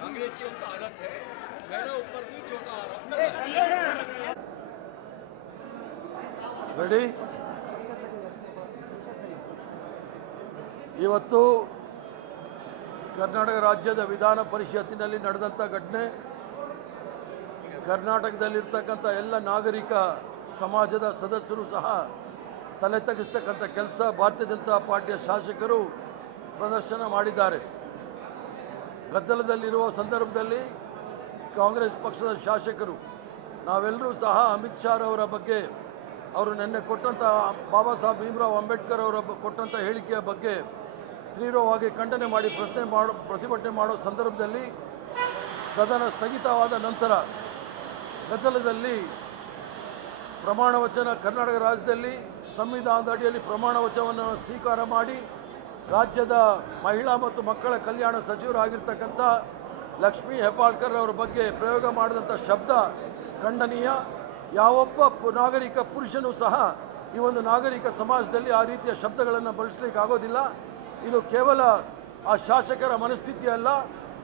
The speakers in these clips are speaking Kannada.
कांग्रेसियों का आदत है, मेरे ऊपर भी छोटा आरोप ರೆಡಿ ಇವತ್ತು ಕರ್ನಾಟಕ ರಾಜ್ಯದ ವಿಧಾನ ಪರಿಷತ್ತಿನಲ್ಲಿ ನಡೆದಂಥ ಘಟನೆ ಕರ್ನಾಟಕದಲ್ಲಿರ್ತಕ್ಕಂಥ ಎಲ್ಲ ನಾಗರಿಕ ಸಮಾಜದ ಸದಸ್ಯರು ಸಹ ತಲೆ ತಗ್ಗಿಸ್ತಕ್ಕಂಥ ಕೆಲಸ ಭಾರತೀಯ ಜನತಾ ಪಾರ್ಟಿಯ ಶಾಸಕರು ಪ್ರದರ್ಶನ ಮಾಡಿದ್ದಾರೆ. ಗದ್ದಲದಲ್ಲಿರುವ ಸಂದರ್ಭದಲ್ಲಿ ಕಾಂಗ್ರೆಸ್ ಪಕ್ಷದ ಶಾಸಕರು ನಾವೆಲ್ಲರೂ ಸಹ ಅಮಿತ್ ಶಾ ಅವರ ಬಗ್ಗೆ ಅವರು ನಿನ್ನೆ ಕೊಟ್ಟಂಥ ಬಾಬಾ ಸಾಹೇಬ್ ಭೀಮರಾವ್ ಅಂಬೇಡ್ಕರ್ ಅವರ ಕೊಟ್ಟಂಥ ಹೇಳಿಕೆಯ ಬಗ್ಗೆ ತೀವ್ರವಾಗಿ ಖಂಡನೆ ಮಾಡಿ ಪ್ರತಿಭಟನೆ ಮಾಡೋ ಸಂದರ್ಭದಲ್ಲಿ ಸದನ ಸ್ಥಗಿತವಾದ ನಂತರ ಗದ್ದಲದಲ್ಲಿ ಪ್ರಮಾಣ ವಚನ ಕರ್ನಾಟಕ ರಾಜ್ಯದಲ್ಲಿ ಸಂವಿಧಾನದ ಅಡಿಯಲ್ಲಿ ಪ್ರಮಾಣ ವಚನವನ್ನು ಸ್ವೀಕಾರ ಮಾಡಿ ರಾಜ್ಯದ ಮಹಿಳಾ ಮತ್ತು ಮಕ್ಕಳ ಕಲ್ಯಾಣ ಸಚಿವರಾಗಿರ್ತಕ್ಕಂಥ ಲಕ್ಷ್ಮೀ ಹೆಬ್ಬಾಳ್ಕರ್ ಅವರ ಬಗ್ಗೆ ಪ್ರಯೋಗ ಮಾಡಿದಂಥ ಶಬ್ದ ಖಂಡನೀಯ. ಯಾವೊಬ್ಬ ನಾಗರಿಕ ಪುರುಷನೂ ಸಹ ಈ ಒಂದು ನಾಗರಿಕ ಸಮಾಜದಲ್ಲಿ ಆ ರೀತಿಯ ಶಬ್ದಗಳನ್ನು ಬಳಸಲಿಕ್ಕೆ ಆಗೋದಿಲ್ಲ. ಇದು ಕೇವಲ ಆ ಶಾಸಕರ ಮನಸ್ಥಿತಿ ಅಲ್ಲ,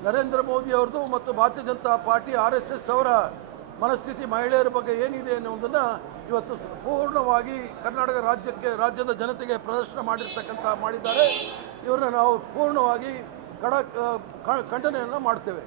ನರೇಂದ್ರ ಮೋದಿ ಅವ್ರದ್ದು ಮತ್ತು ಭಾರತೀಯ ಜನತಾ ಪಾರ್ಟಿ RSS ಅವರ ಮನಸ್ಥಿತಿ ಮಹಿಳೆಯರ ಬಗ್ಗೆ ಏನಿದೆ ಅನ್ನೋದನ್ನು ಇವತ್ತು ಪೂರ್ಣವಾಗಿ ಕರ್ನಾಟಕ ರಾಜ್ಯದ ಜನತೆಗೆ ಪ್ರದರ್ಶನ ಮಾಡಿದ್ದಾರೆ. ಇವರನ್ನು ನಾವು ಪೂರ್ಣವಾಗಿ ಖಂಡನೆಯನ್ನು ಮಾಡ್ತೇವೆ.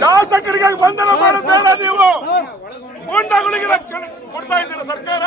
ಶಾಸಕರಿಗೆ ಬಂಧನ ಮಾಡೋದು ಬೇಡ. ನೀವು ಗೂಂಡಾಗಳಿಗೆ ರಕ್ಷಣೆ ಕೊಡ್ತಾ ಇದ್ದೀರಾ ಸರ್ಕಾರ.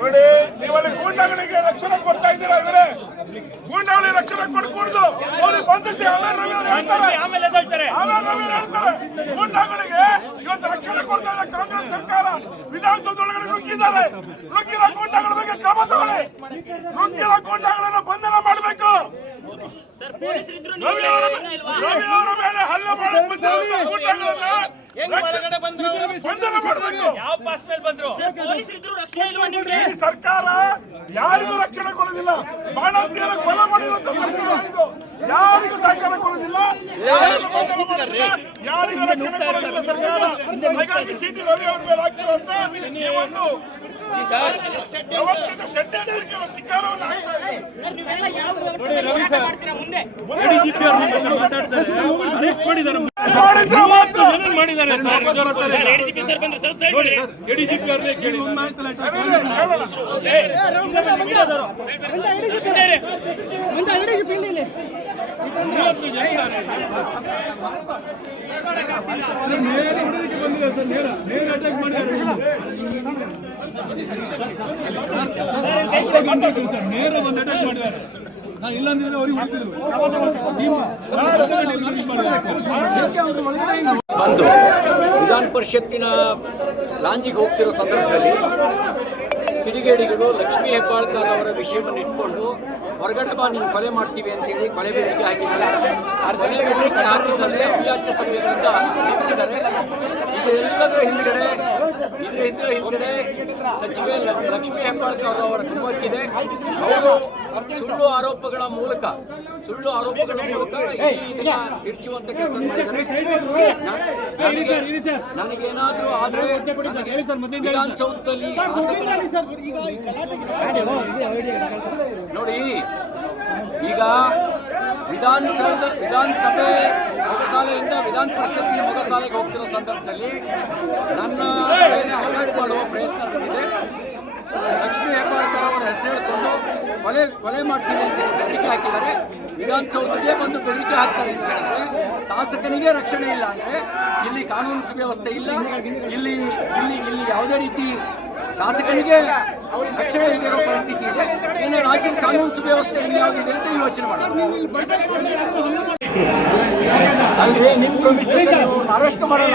ನೋಡಿ, ನೀವಲ್ಲಿ ಗೂಂಡಾಗಳಿಗೆ ರಕ್ಷಣೆ ಕೊಡ್ತಾ ಇದ್ದೀರಾ. ಇವರೇ ಗೂಂಡಾಗಳಿಗೆ ರಕ್ಷಣೆ ಕೊಡಕೂಡದು. ಅವ್ರಿಗೆ ಬಂಧಿಸಿ ಆಮೇಲೆ ಹೇಳ್ತಾರೆ ಗೂಂಡಾಗಳಿಗೆ ಇವತ್ತು ರಕ್ಷಣೆ ಕೊಡ್ತಾ ಇದೆ ಕಾಂಗ್ರೆಸ್ ಸರ್ಕಾರ. ವಿಧಾನಸೌಧದೊಳಗಡೆ ನುಗ್ಗಿದ್ದಾರೆ. ನುಗ್ಗಿರೋ ಗೂಂಡಾಗಳ ಬಗ್ಗೆ ಕ್ರಮ ತಗೊಳ್ಳಿ. ನುಗ್ಗಿರೋ ಗೂಂಡಾಗಳನ್ನು ಬಂಧನ ಮಾಡಬೇಕು. ರವಿ ಅವರ ಮೇಲೆ ಹಲ್ಲೆ ಮಾಡಬೇಕು. ಬಂಧನ ಮಾಡಬೇಕು. ಯಾವ ಪಾಸ್ ಮೇಲೆ ಬಂದ್ರು? ಈ ಸರ್ಕಾರ ಯಾರಿಗೂ ರಕ್ಷಣೆ ಕೊಡೋದಿಲ್ಲ. ಬಾಣಂತಿಯರ ಕೊಲೆ ಮಾಡಿರುವಂತ ಸರ್ಕಾರ ಇದು. ಯಾರಿಗೂ ಸಹಕಾರ ಕೊಡೋದಿಲ್ಲ, ಯಾರಿಗೂ ರಕ್ಷಣೆ ಕೊಡೋದಿಲ್ಲ ಸರ್ಕಾರ. ಹಾಗಾಗಿ CT ರವಿ ಅವ್ರ ಮೇಲೆ ಆಗ್ತಿರುವಂತ ಈ ಒಂದು ವ್ಯವಸ್ಥಿತ ಷಡ್ಯಂತ್ರಕ್ಕೆ ಧಿಕ್ಕಾರವನ್ನು ಹಾಕ್ತಾ ಇದೆ. ನೇರ ಬಂದು ಅಟ್ಯಾಕ್ ಮಾಡಿದ್ದಾರೆ. ನಾನು ಇಲ್ಲಾಂದ್ರೆ ಅವ್ರಿಗೆ ಬಂದು ವಿಧಾನ ಪರಿಷತ್ತಿನ ಲಾಂಜಿಗೆ ಹೋಗ್ತಿರೋ ಸಂದರ್ಭದಲ್ಲಿ ಕಿಡಿಗೇಡಿಗಳು ಲಕ್ಷ್ಮೀ ಹೆಬ್ಬಾಳ್ಕರ್ ಅವರ ವಿಷಯವನ್ನು ಇಟ್ಕೊಂಡು ಹೊರಗಡೆ ಬಾ ನೀನು ಕೊಲೆ ಮಾಡ್ತೀವಿ ಅಂತೇಳಿ ಕೊಲೆ ಬೆದರಿಕೆ ಹಾಕಿದ್ದಾರೆ. ಆ ಕೊಲೆ ಬೆದರಿಕೆ ಹಾಕಿದ್ದಲ್ಲೇ ವಿಚಾರ ಸಭೆಗಳಿಂದ ಎಬ್ಬಿಸಿದ್ದಾರೆ. ಇದೆಲ್ಲದರ ಹಿಂದುಗಡೆ ಇದ್ರ ಹಿಂದೆ ಸಚಿವೆ ಲಕ್ಷ್ಮೀ ಹೆಬ್ಬಾಳ್ಕರ್ ಅವರ ಕುಮ್ಮಕ್ಕಿದೆ. ಅವರು ಸುಳ್ಳು ಆರೋಪಗಳ ಮೂಲಕ ಇದನ್ನ ತಿರ್ಚುವಂತ ಕೆಲಸ ಮಾಡಿದ್ದಾರೆ. ನನಗೇನಾದ್ರೂ ಆದ್ರೆ ವಿಧಾನಸೌಧದಲ್ಲಿ ನೋಡಿ, ಈಗ ವಿಧಾನಸಭೆ ಮೊಗಸಾಲೆಯಿಂದ ವಿಧಾನ ಪರಿಷತ್ತಿನ ಮೊಗಸಾಲೆಗೆ ಹೋಗ್ತಿರೋ ಸಂದರ್ಭದಲ್ಲಿ ನನ್ನ ಮೇಲೆ ಅಟ್ಯಾಕ್ ಮಾಡುವ ಪ್ರಯತ್ನ ನಡೆದಿದೆ. ಲಕ್ಷ್ಮೀ ಹೆಬ್ಬಾಳ್ಕರ್ ಅವರ ಹೆಸರು ಹೇಳಿಕೊಂಡು ಕೊಲೆ ಮಾಡ್ತೀವಿ ಅಂತ ಬೆದರಿಕೆ ಹಾಕಿದ್ದಾರೆ. ವಿಧಾನಸೌಧಕ್ಕೆ ಬಂದು ಬೆದರಿಕೆ ಹಾಕ್ತಾರೆ ಅಂತ ಹೇಳಿದ್ರೆ ಶಾಸಕನಿಗೆ ರಕ್ಷಣೆ ಇಲ್ಲ ಅಂದ್ರೆ ಇಲ್ಲಿ ಕಾನೂನು ಸುವ್ಯವಸ್ಥೆ ಇಲ್ಲ. ಇಲ್ಲಿ ಯಾವುದೇ ರೀತಿ ಶಾಸಕನಿಗೆ ರಕ್ಷಣೆ ಇರೋ ಪರಿಸ್ಥಿತಿ ಇದೆ. ಇನ್ನು ರಾಜ್ಯದ ಕಾನೂನು ಸುವ್ಯವಸ್ಥೆ ಇನ್ಯಾವುದಿದೆ ಅಂತ ಯೋಚನೆ ಮಾಡೋದು. ಅಲ್ರಿ, ನಿಮ್ಮ ಪ್ರೊಮಿಸಸ್ ಅರೆಸ್ಟ್ ಮಾಡಲ್ಲ.